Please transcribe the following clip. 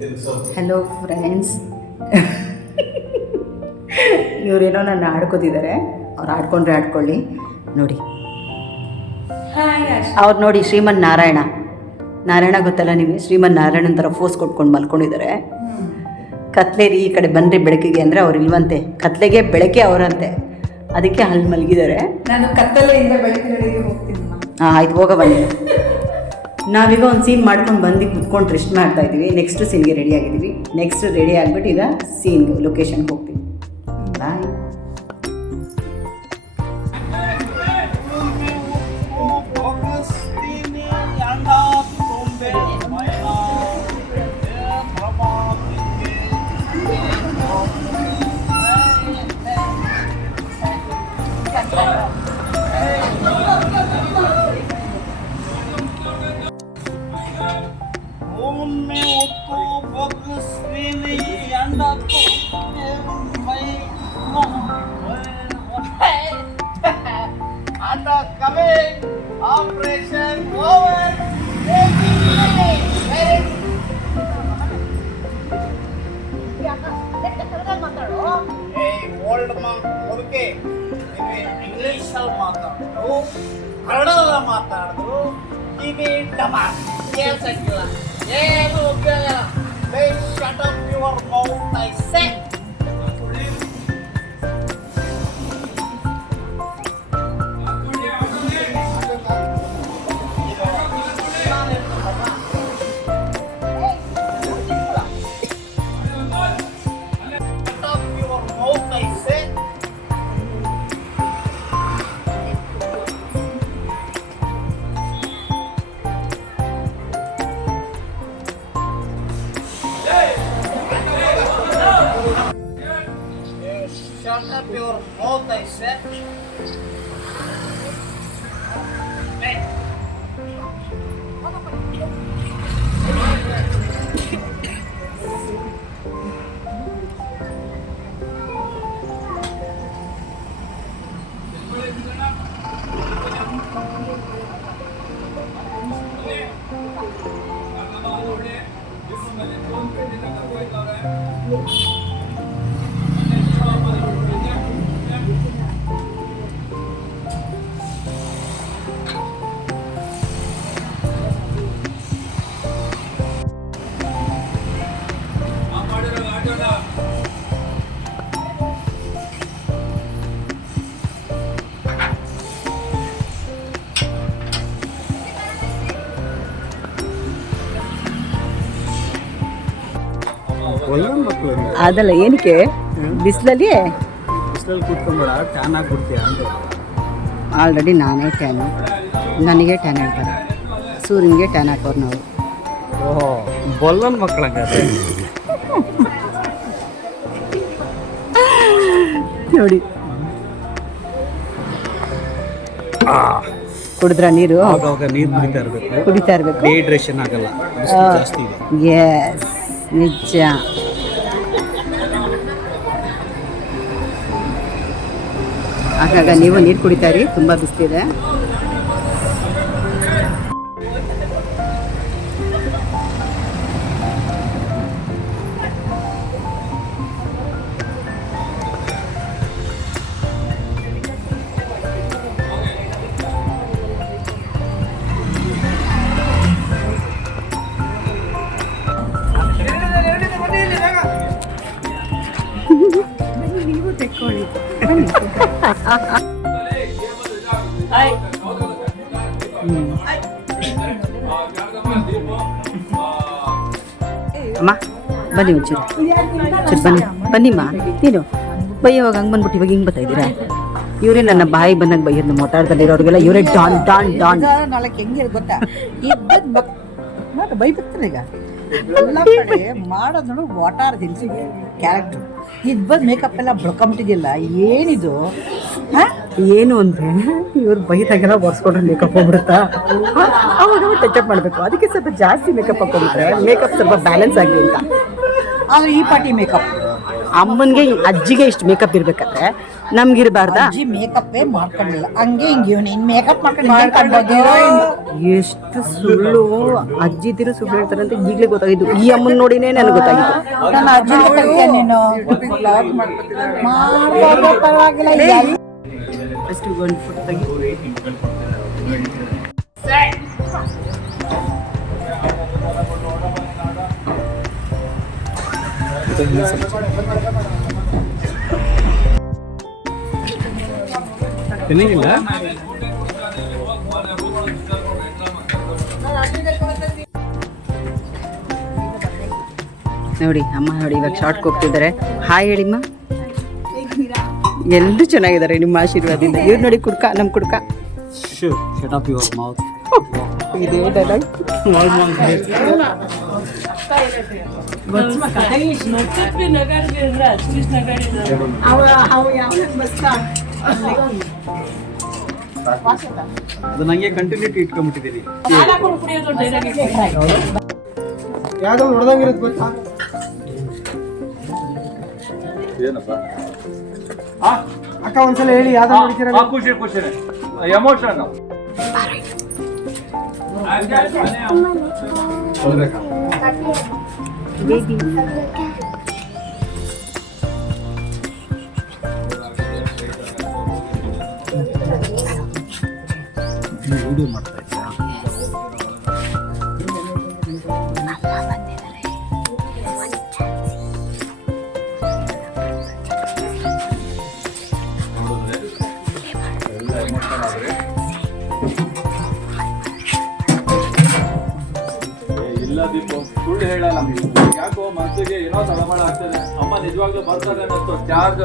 Hello friends, ಇವರೇನೋ ನನ್ನ ಆಡ್ಕೋತಿದ್ದಾರೆ. ಅವ್ರು ಆಡ್ಕೊಂಡ್ರೆ ಆಡ್ಕೊಳ್ಳಿ. ನೋಡಿ ಅವ್ರು ನೋಡಿ ಶ್ರೀಮನ್ ನಾರಾಯಣ ಗೊತ್ತಲ್ಲ ನಿಮಗೆ? ಶ್ರೀಮನ್ ನಾರಾಯಣನ ಥರ ಫೋಸ್ ಕೊಟ್ಕೊಂಡು ಮಲ್ಕೊಂಡಿದ್ದಾರೆ. ಕತ್ಲೇರಿ ಈ ಕಡೆ ಬನ್ನಿರಿ ಬೆಳಕಿಗೆ ಅಂದರೆ ಅವ್ರು ಇಲ್ವಂತೆ. ಕತ್ಲೆಗೆ ಬೆಳಕೆ ಅವರಂತೆ, ಅದಕ್ಕೆ ಅಲ್ಲಿ ಮಲಗಿದ್ದಾರೆ. ನಾನು ಕತ್ತಲೆಯಿಂದ ಬೆಳಕಿಗೆ ಹೋಗ್ತೀನಿ. ಹಾಂ ಆಯ್ತು, ಹೋಗ ಬನ್ನಿ. ನಾವೀಗ ಒಂದು ಸೀನ್ ಮಾಡ್ಕೊಂಡು ಬಂದು ಕುತ್ಕೊಂಡು ರೆಸ್ಟ್ ಮಾಡ್ತಾ ಇದ್ದೀವಿ. ನೆಕ್ಸ್ಟ್ ಸೀನ್ಗೆ ರೆಡಿ ಆಗಿದ್ದೀವಿ. ನೆಕ್ಸ್ಟ್ ರೆಡಿ ಆಗಿಬಿಟ್ಟು ಈಗ ಸೀನ್ಗೆ ಲೊಕೇಶನ್ಗೆ ಹೋಗ್ತೀವಿ. Bye. Operation over. Hey, old monk, ಮುದುಕೆ, ಇಂಗ್ಲಿಷ್ ಅಲ್ಲಿ ಮಾತಾಡೋದು, ಕನ್ನಡದಲ್ಲಿ ಮಾತಾಡೋದು, ಟಿವಿ ಡಮಾರ್ ಕೇಳ್ಸಕ್ಕಿಲ್ಲ, ಏನು ಉಪಯೋಗ ಇಲ್ಲ. Please shut up your mouth, I say. Shut up your mouth, I said. Hey. ಅದಲ್ಲ, ಏನಕ್ಕೆ ಬಿಸಿಲಲ್ಲಿ ಕೂತ್ಕೊಂಬೇಡ, ಟ್ಯಾನ್ ಆಗಿಬಿಡ್ತೀಯ ಅಂತ. ಆಲ್ರೆಡಿ ನಾನೇ ಟ್ಯಾನು, ನನಗೆ ಟ್ಯಾನ್ ಹೇಳ್ತಾರೆ. ಸೂರ್ಯನಿಗೆ ಟ್ಯಾನ್ ಹಾಕೋರು ನಾವು. ಓಹೋ, ಬೊಲ್ಲನ್ ಮಕ್ಕಳಂಗ ನೋಡಿ. ಕುಡಿದ್ರ ನೀರು? ಆವಾಗ ನೀರು ಕುಡಿತಾ ಇರಬೇಕು. ಡಿಹೈಡ್ರೇಷನ್ ಆಗಲ್ಲ, ಜಾಸ್ತಿ ಇದೆ. ಎಸ್, ನಿಜ. ಆಗಾಗ ನೀವು ನೀರು ಕುಡಿತಾರಿ, ತುಂಬ ಬಿಸಿಲಿದೆ. ನೀವು ತೆಕ್ಕೊಳ್ಳಿ. ಅಮ್ಮ ಬನ್ನಿ, ಒಂಚೂರು ಬನ್ನಿಮ್ಮ. ನೀನು ಬೈಯೋವಾಗ ಹಂಗೆ ಬಂದ್ಬಿಟ್ಟು ಇವಾಗ ಹಿಂಗೆ ಬರ್ತಾ ಇದ್ದೀರಾ? ಇವರೇ ನನ್ನ ಬಾಯಿ ಬಂದಂಗೆ ಬೈಯೋದು ಮಾತಾಡ್ದಲ್ಲಿರೋರಿಗೆಲ್ಲ. ಇವರೇ ಡಾನ್ ಡಾನ್ ಡಾನ್. ನಾಳೆ ಹೆಂಗೆ ಗೊತ್ತಾ, ಬೈ ಬರ್ತಾರೆ ಈಗ ಎಲ್ಲ ಕಡೆ ಮಾಡೋದು ನೋಡು. ವಾಟರ್ ದಿಲ್ಸಿ ಕ್ಯಾರೆಕ್ಟ್ರು ಇದು ಬಂದು ಮೇಕಪ್ ಎಲ್ಲ ಬಳ್ಕೊಂಬಿಟ್ಟಿದೆಯಲ್ಲ, ಏನಿದು? ಏನು ಅಂದರೆ ಇವ್ರು ಬೈದಾಗೆಲ್ಲ ಒರೆಸ್ಕೊಂಡ್ರೆ ಮೇಕಪ್ ಹೋಗ್ಬಿಡುತ್ತಾ? ಅವಾಗ ಟಚಪ್ ಮಾಡಬೇಕು. ಅದಕ್ಕೆ ಸ್ವಲ್ಪ ಜಾಸ್ತಿ ಮೇಕಪ್ ಹಾಕೊಂಡ್ಬಿಟ್ರೆ ಮೇಕಪ್ ಸ್ವಲ್ಪ ಬ್ಯಾಲೆನ್ಸ್ ಆಗಲಿ ಅಂತ. ಆದರೆ ಈ ಪಾರ್ಟಿ ಮೇಕಪ್ ಅಮ್ಮನಿಗೆ ಅಜ್ಜಿಗೆ ಇಷ್ಟು ಮೇಕಪ್ ಇರಬೇಕಾದ್ರೆ ನಮ್ಗಿರ್ಬಾರ್ದಾ? ಅಜ್ಜಿ ಮೇಕಪ್ಪೇ ಮಾಡ್ಕೊಂಡಿಲ್ಲ, ಹಂಗೆ ಹಿಂಗೆ ಇವನು ಇನ್ನು ಮೇಕಪ್ ಮಾಡ್ಕೊಂಡು ಎಷ್ಟು ಸುಳ್ಳು ಅಜ್ಜಿದಿರು ಸುಳ್ಳು ಹೇಳ್ತಾರೆ ಅಂತ ಈಗಲೇ ಗೊತ್ತಾಗಿದ್ದು. ಈ ಅಮ್ಮನ ನೋಡಿನೇ ನನಗೆ ಗೊತ್ತಾಗಿತ್ತು. ನನ್ನ ಅಜ್ಜಿಂದ ಕಲ್ತ್ಯ ನೀನು ಮಾಡ್ಬೋದು, ಪರವಾಗಿಲ್ಲ. ಅಷ್ಟು ಒಂದು ಫುಟ್ ತೆಗಿ. ಚೆನ್ನಾಗಿಲ್ಲ. ನೋಡಿ ಅಮ್ಮ ನೋಡಿ ಇವಾಗ ಶಾರ್ಟ್ಗೆ ಹೋಗ್ತಿದ್ದಾರೆ. ಹಾಯ್ ಹೇಳಿಮ್ಮ. ಎಲ್ಲರೂ ಚೆನ್ನಾಗಿದ್ದಾರೆ ನಿಮ್ಮ ಆಶೀರ್ವಾದದಿಂದ. ಇವ್ರು ನೋಡಿ ಕುಡ್ಕ, ನಮ್ಮ ಕುಡ್ಕ. Shut up your mouth. ಇದೇ ಡೈಲಾಗ್. ಅದು ನಂಗೆ ಕಂಟಿನ್ಯೂಟಿ ಇಟ್ಕೊಂಡ್ಬಿಟ್ಟಿದ್ದೀರಿ. ಯಾವ್ದೋ ಹೊಡೆದಂಗಿರುತ್ತೆ ಗೊತ್ತಾ? ಏನಪ್ಪ ಅಕ್ಕ ಒಂದ್ಸಲ ಹೇಳಿ ಯಾವ್ದೋ ನೋಡ್ತೀರ? ಖುಷಿ ಎಮೋಷನ್ ವಿಡಿಯೋ ಮಾಡ್ತಾ ಇದ್ದೀರಾ? ಇಲ್ಲ ದೀಪು, ಸುಳ್ಳು ಹೇಳಲ್ಲ. ಯಾಕೋ ಮನಸ್ಸಿಗೆ ಏನೋ ತಳಮಳ ಆಗ್ತದೆ. ಅಮ್ಮ ನಿಜವಾಗ್ಲೂ ಬರ್ತಾರೆ ಅನ್ನೋದು ತ್ಯಾಗ